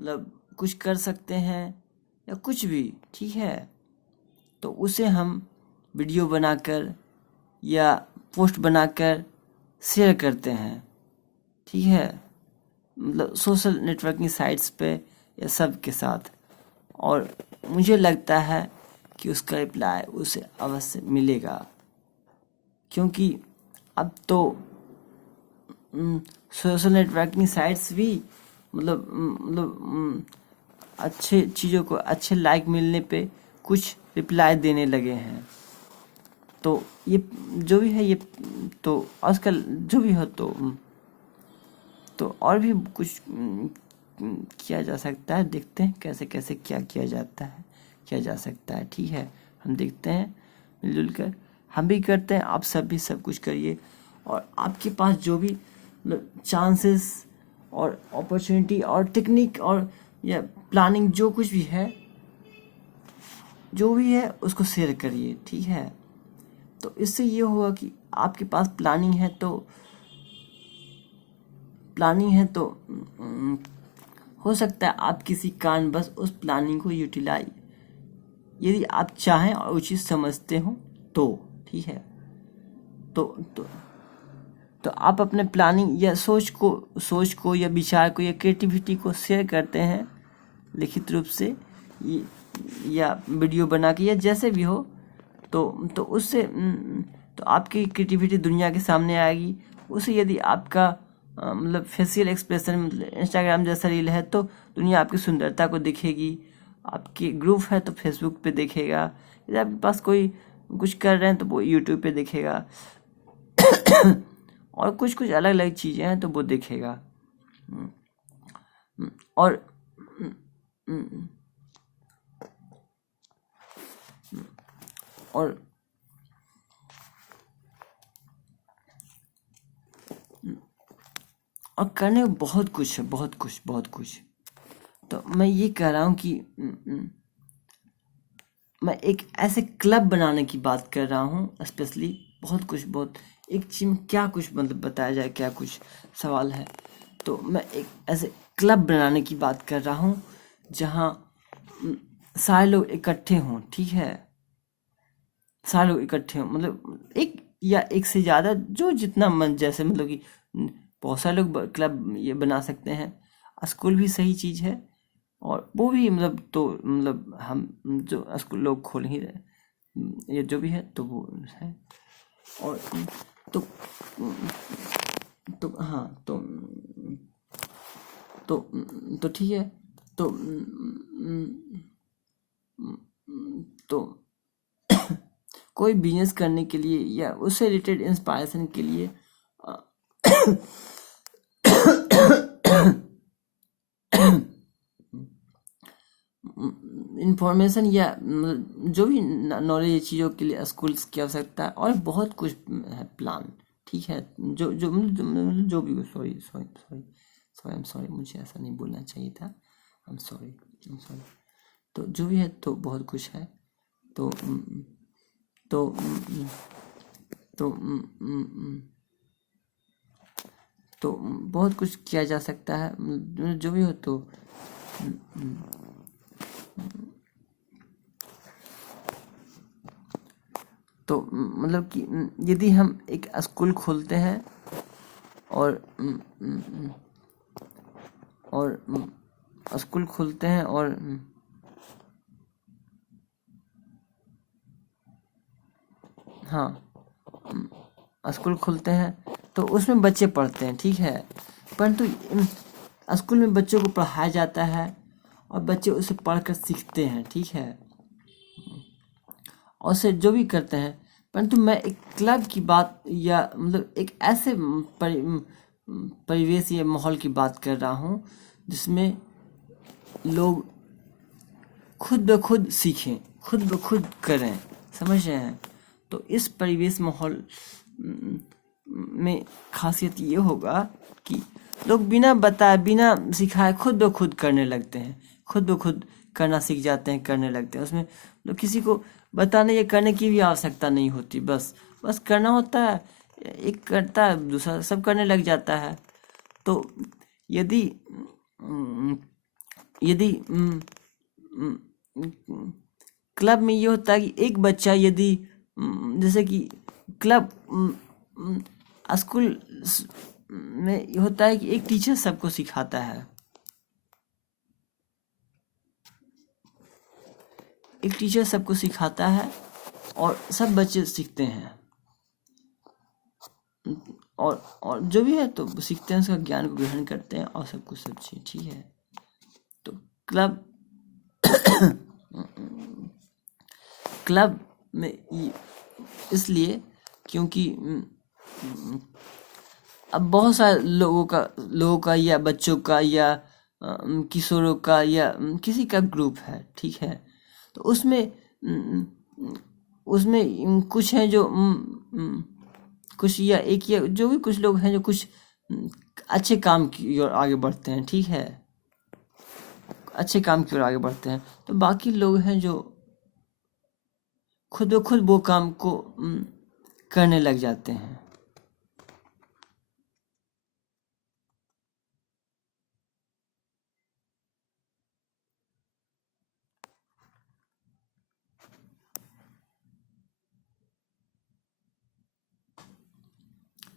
मतलब कुछ कर सकते हैं या कुछ भी, ठीक है, तो उसे हम वीडियो बनाकर या पोस्ट बनाकर शेयर करते हैं, ठीक है, मतलब सोशल नेटवर्किंग साइट्स पे या सब के साथ। और मुझे लगता है कि उसका रिप्लाई उसे अवश्य मिलेगा, क्योंकि अब तो सोशल नेटवर्किंग साइट्स भी मतलब अच्छे चीज़ों को अच्छे लाइक मिलने पे कुछ रिप्लाई देने लगे हैं। तो ये जो भी है, ये तो आजकल जो भी हो, तो और भी कुछ किया जा सकता है। देखते हैं कैसे कैसे क्या किया जाता है, किया जा सकता है, ठीक है। हम देखते हैं मिलजुल कर, हम भी करते हैं, आप सब भी सब कुछ करिए। और आपके पास जो भी चांसेस और अपॉर्चुनिटी और टेक्निक और या प्लानिंग जो कुछ भी है, जो भी है उसको शेयर करिए, ठीक है। तो इससे ये होगा कि आपके पास प्लानिंग है, तो हो सकता है आप किसी कारणवश उस प्लानिंग को यूटिलाइज, यदि आप चाहें और उचित समझते हो तो, ठीक है। तो तो तो आप अपने प्लानिंग या सोच को या विचार को या क्रिएटिविटी को शेयर करते हैं लिखित रूप से या वीडियो बना के या जैसे भी हो, तो उससे तो आपकी क्रिएटिविटी दुनिया के सामने आएगी। उसे यदि आपका मतलब फेशियल एक्सप्रेशन इंस्टाग्राम जैसा रील है तो दुनिया आपकी सुंदरता को दिखेगी, आपके ग्रुप है तो फेसबुक पे देखेगा, यदि आपके पास कोई कुछ कर रहे हैं तो वो यूट्यूब पे देखेगा और कुछ कुछ अलग अलग चीज़ें हैं तो वो देखेगा। और और और करने को बहुत कुछ है, बहुत कुछ बहुत कुछ। तो मैं ये कह रहा हूँ कि मैं एक ऐसे क्लब बनाने की बात कर रहा हूँ स्पेशली। बहुत कुछ, बहुत एक चीज में क्या कुछ मतलब बताया जाए, क्या कुछ सवाल है। तो मैं एक ऐसे क्लब बनाने की बात कर रहा हूँ जहाँ सारे लोग इकट्ठे हों, ठीक है, सारे लोग इकट्ठे हों, मतलब एक या एक से ज़्यादा, जो जितना मन जैसे, मतलब कि बहुत सारे लोग क्लब ये बना सकते हैं। स्कूल भी सही चीज़ है, और वो भी मतलब तो मतलब हम जो स्कूल लोग खोल ही रहे, ये जो भी है तो वो है। और तो हाँ, तो तो ठीक है। तो तो कोई बिजनेस करने के लिए या उससे रिलेटेड इंस्पायरेशन के लिए इंफॉर्मेशन या जो भी नॉलेज चीज़ों के लिए स्कूल्स की आवश्यकता है, और बहुत कुछ है प्लान, ठीक है। जो जो जो भी, sorry sorry sorry sorry, I am sorry, मुझे ऐसा नहीं बोलना चाहिए था, I am sorry, I am sorry. तो जो भी है तो बहुत कुछ है। तो तो तो तो बहुत कुछ किया जा सकता है, जो भी हो। तो मतलब कि यदि हम एक स्कूल खोलते हैं और स्कूल खोलते हैं और हाँ, स्कूल खोलते हैं तो उसमें बच्चे पढ़ते हैं, ठीक है, परंतु स्कूल में बच्चों को पढ़ाया जाता है और बच्चे उसे पढ़कर सीखते हैं, ठीक है, और उसे जो भी करते हैं। परंतु मैं एक क्लब की बात या मतलब एक ऐसे परिवेश या माहौल की बात कर रहा हूँ जिसमें लोग खुद ब खुद सीखें, खुद ब खुद करें, समझ रहे हैं। तो इस परिवेश माहौल में खासियत ये होगा कि लोग बिना बताए बिना सिखाए खुद ब खुद करने लगते हैं, खुद ब खुद करना सीख जाते हैं, करने लगते हैं। उसमें लोग किसी को बताने या करने की भी आवश्यकता नहीं होती, बस बस करना होता है, एक करता है दूसरा सब करने लग जाता है। तो यदि यदि क्लब में ये होता है कि एक बच्चा यदि जैसे कि क्लब स्कूल में ये होता है कि एक टीचर सबको सिखाता है, एक टीचर सबको सिखाता है और सब बच्चे सीखते हैं, और जो भी है तो सीखते हैं, उसका ज्ञान को ग्रहण करते हैं और सब कुछ सब चीज़ ठीक है। तो क्लब क्लब में इसलिए क्योंकि अब बहुत सारे लोगों का या बच्चों का या किशोरों का या किसी का ग्रुप है, ठीक है। तो उसमें कुछ हैं जो कुछ या एक या जो भी कुछ लोग हैं जो कुछ अच्छे काम की ओर आगे बढ़ते हैं, ठीक है, अच्छे काम की ओर आगे बढ़ते हैं। तो बाकी लोग हैं जो खुद ब खुद वो काम को करने लग जाते हैं।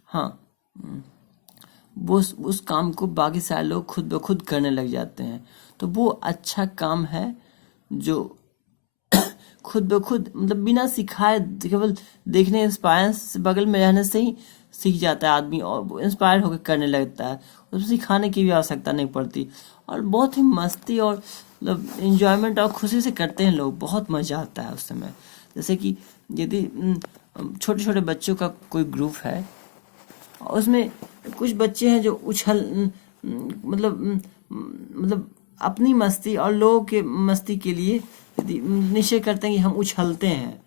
हाँ, वो उस काम को बाकी सारे लोग खुद ब खुद करने लग जाते हैं। तो वो अच्छा काम है जो खुद ब खुद मतलब बिना सिखाए केवल देखने इंस्पायरेंस से बगल में रहने से ही सीख जाता है आदमी, और वो इंस्पायर होकर करने लगता है, उसमें सिखाने की भी आवश्यकता नहीं पड़ती। और बहुत ही मस्ती और मतलब इंजॉयमेंट और खुशी से करते हैं लोग, बहुत मज़ा आता है उस समय। जैसे कि यदि छोटे छोटे बच्चों का कोई ग्रुप है, उसमें कुछ बच्चे हैं जो मतलब अपनी मस्ती और लोगों के मस्ती के लिए यदि निश्चय करते हैं कि हम उछलते हैं,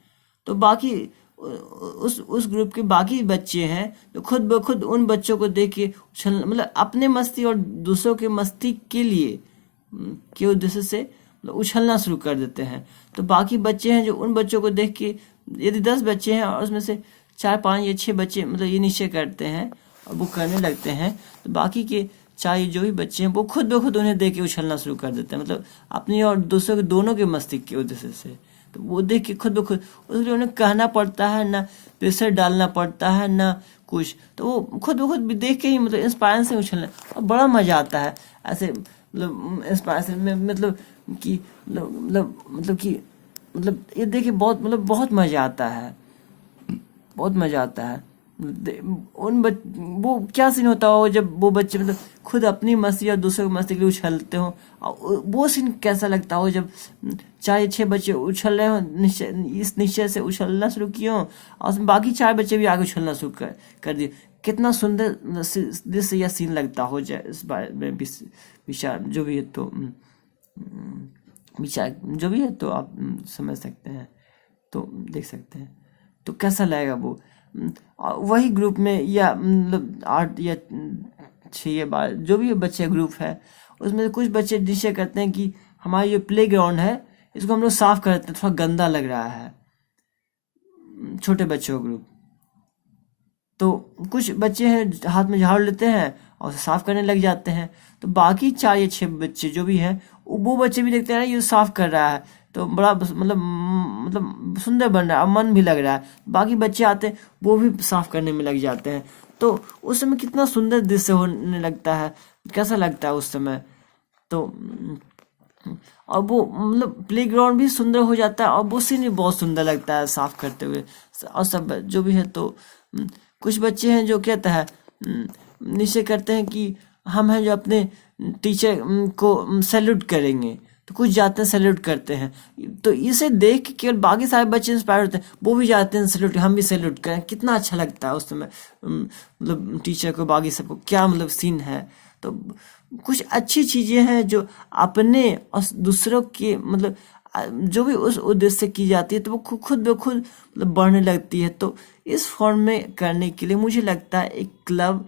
तो बाकी उस ग्रुप के बाकी बच्चे हैं तो खुद ब खुद उन बच्चों को देख के उछल मतलब अपने मस्ती और दूसरों के मस्ती के लिए के उद्देश्य से मतलब उछलना शुरू कर देते हैं। तो बाकी बच्चे हैं जो उन बच्चों को देख के, यदि 10 बच्चे हैं और उसमें से 4 5 या 6 बच्चे मतलब ये निश्चय करते हैं और वो करने लगते हैं, तो बाकी के 4 जो भी बच्चे हैं वो खुद ब खुद उन्हें देख के उछलना शुरू कर देते हैं, मतलब अपनी और दूसरों के दोनों के मस्तिष्क के उद्देश्य से। तो वो देख के खुद ब खुद उसके लिए उन्हें कहना पड़ता है ना, प्रेशर डालना पड़ता है ना कुछ, तो वो खुद ब खुद भी देख के ही मतलब इंस्पायर से उछलना, और बड़ा मज़ा आता है ऐसे मतलब इंस्पायर में मतलब कि मतलब ये देखिए बहुत मतलब बहुत मज़ा आता है, बहुत मज़ा आता है। वो क्या सीन होता हो जब वो बच्चे मतलब खुद अपनी मस्ती और दूसरों की मस्ती के लिए उछलते हो, और वो सीन कैसा लगता हो जब 4 या 6 बच्चे उछल रहे हो, इस निश्चय से उछलना शुरू किए हो और उसमें बाकी 4 बच्चे भी आगे उछलना शुरू कर दिए। कितना सुंदर दृश्य या सीन लगता हो जाए, इस बारे में विचार जो भी है तो विचार जो भी है तो आप समझ सकते हैं, तो देख सकते हैं तो कैसा लगेगा वो। वही ग्रुप में या मतलब 8 या 6 या 12 जो भी बच्चे ग्रुप है, उसमें से कुछ बच्चे निश्चय करते हैं कि हमारा ये प्ले ग्राउंड है इसको हम लोग साफ करते हैं, थोड़ा गंदा लग रहा है, छोटे बच्चों का ग्रुप। तो कुछ बच्चे हैं हाथ में झाड़ू लेते हैं और उसे साफ करने लग जाते हैं, तो बाकी 4 या 6 बच्चे जो भी हैं वो बच्चे भी देखते हैं ना ये साफ कर रहा है तो बड़ा मतलब सुंदर बन रहा है और मन भी लग रहा है, बाकी बच्चे आते हैं वो भी साफ करने में लग जाते हैं। तो उस समय कितना सुंदर दृश्य होने लगता है, कैसा लगता है उस समय। तो और वो मतलब प्लेग्राउंड भी सुंदर हो जाता है और वो सीन भी बहुत सुंदर लगता है साफ करते हुए, और सब जो भी है तो कुछ बच्चे हैं जो कहता है निश्चय करते हैं कि हम हैं जो अपने टीचर को सैल्यूट करेंगे, तो कुछ जाते हैं सैल्यूट करते हैं, तो इसे देख के केवल बाकी सारे बच्चे इंस्पायर होते हैं, वो भी जाते हैं सैल्यूट, हम भी सैल्यूट करें, कितना अच्छा लगता है उस समय मतलब टीचर को बाकी सबको, क्या मतलब सीन है। तो कुछ अच्छी चीज़ें हैं जो अपने और दूसरों के मतलब जो भी उस उद्देश्य से की जाती है तो वो खुद ब खुद मतलब बढ़ने लगती है। तो इस फॉर्म में करने के लिए मुझे लगता है एक क्लब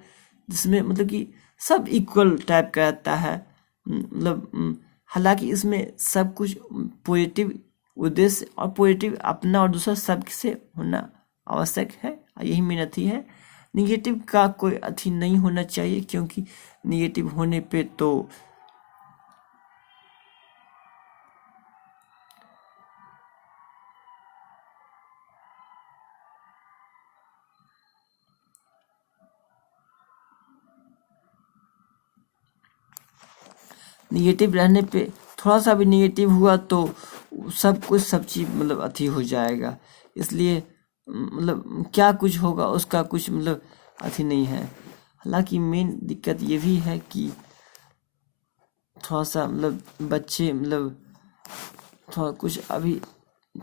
जिसमें मतलब कि सब इक्वल टाइप का रहता है, मतलब हालांकि इसमें सब कुछ पॉजिटिव उद्देश्य और पॉजिटिव अपना और दूसरा सबसे होना आवश्यक है, यही मेहनत ही है। निगेटिव का कोई अथी नहीं होना चाहिए, क्योंकि निगेटिव होने पे तो निगेटिव रहने पे थोड़ा सा भी निगेटिव हुआ तो सब कुछ सब चीज़ मतलब अथी हो जाएगा। इसलिए मतलब क्या कुछ होगा उसका कुछ मतलब अथी नहीं है। हालांकि मेन दिक्कत ये भी है कि थोड़ा सा मतलब बच्चे मतलब थोड़ा कुछ अभी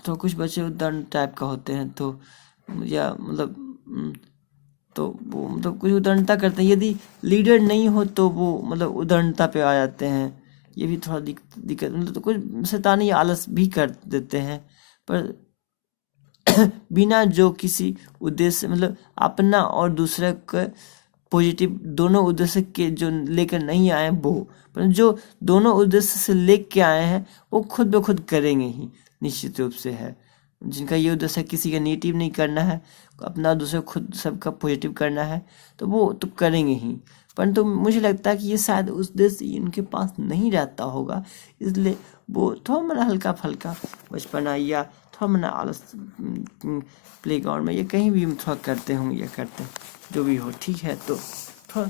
तो कुछ बच्चे उद्दंड टाइप का होते हैं तो या मतलब तो वो मतलब कुछ उद्दंडता करते हैं। यदि लीडर नहीं हो तो वो मतलब उद्दंडता पे आ जाते हैं। ये भी थोड़ा दिक्कत मतलब तो कुछ शैतानी आलस भी कर देते हैं, पर बिना जो किसी उद्देश्य मतलब अपना और दूसरे का पॉजिटिव दोनों उद्देश्य के जो लेकर नहीं आए वो, पर जो दोनों उद्देश्य से लेके आए हैं वो खुद ब खुद करेंगे ही, निश्चित रूप से है। जिनका ये उद्देश्य किसी का नेगेटिव नहीं करना है, अपना दूसरे खुद सबका पॉजिटिव करना है, तो वो तो करेंगे ही। परंतु मुझे लगता है कि ये शायद उद्देश्य उनके पास नहीं रहता होगा, इसलिए वो थोड़ा मोड़ा हल्का फल्का बचपना या थोड़ा मोड़ा आलस प्ले ग्राउंड में या कहीं भी थोड़ा करते होंगे या करते हैं, जो भी हो ठीक है। तो थोड़ा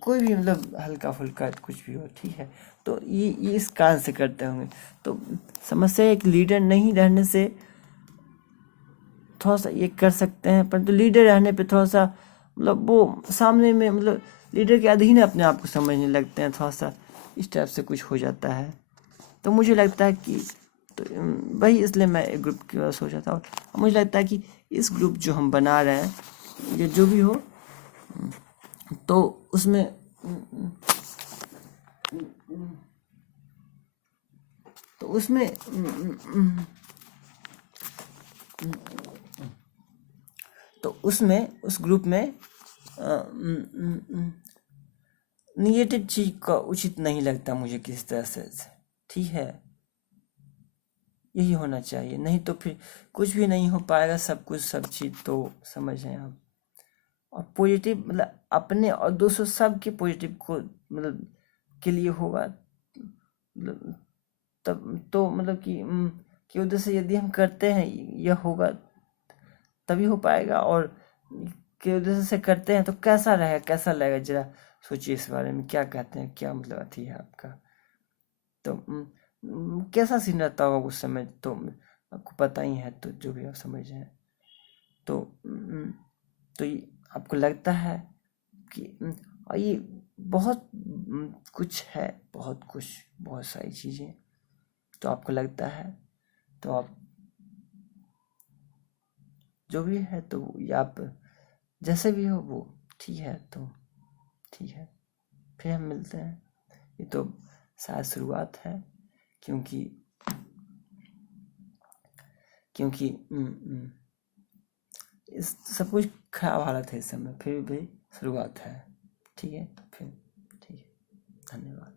कोई भी मतलब हल्का फुल्का कुछ भी हो ठीक है, तो ये इस कारण से करते होंगे। तो समस्या एक लीडर नहीं रहने से थोड़ा सा ये कर सकते हैं, परंतु लीडर रहने पे थोड़ा सा मतलब वो सामने में मतलब लीडर के अधीन अपने आप को समझने लगते हैं, थोड़ा सा इस टाइप से कुछ हो जाता है। तो मुझे लगता है कि तो वही इसलिए मैं एक ग्रुप की बात सोचा था। और मुझे लगता है कि इस ग्रुप जो हम बना रहे हैं ये जो भी हो तो उसमें तो उसमें तो उसमें उस ग्रुप में निगेटिव चीज का उचित नहीं लगता मुझे किसी तरह से, ठीक है। यही होना चाहिए, नहीं तो फिर कुछ भी नहीं हो पाएगा, सब कुछ सब चीज तो समझ रहे हैं आप। और पॉजिटिव मतलब अपने और दूसरों सब के पॉजिटिव को मतलब के लिए होगा मतलब तब तो मतलब कि उद्देश्य यदि हम करते हैं यह होगा तभी हो पाएगा। और के उद्देश्य से करते हैं तो कैसा रहेगा कैसा लगेगा, जरा सोचिए इस बारे में, क्या कहते हैं, क्या मतलब अथी है आपका। तो कैसा सीन रहता होगा उस समय, तो आपको पता ही है, तो जो भी आप समझ रहे हैं तो तो ये आपको लगता है कि और ये बहुत कुछ है, बहुत कुछ, बहुत सारी चीज़ें, तो आपको लगता है तो आप जो भी है तो ये आप जैसे भी हो वो ठीक है। तो ठीक है, फिर हम मिलते हैं। ये तो शायद शुरुआत है, क्योंकि क्योंकि इस सब कुछ खराब हालत है इस समय, फिर भी शुरुआत है, ठीक है। तो फिर ठीक है, धन्यवाद।